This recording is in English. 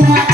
tonight.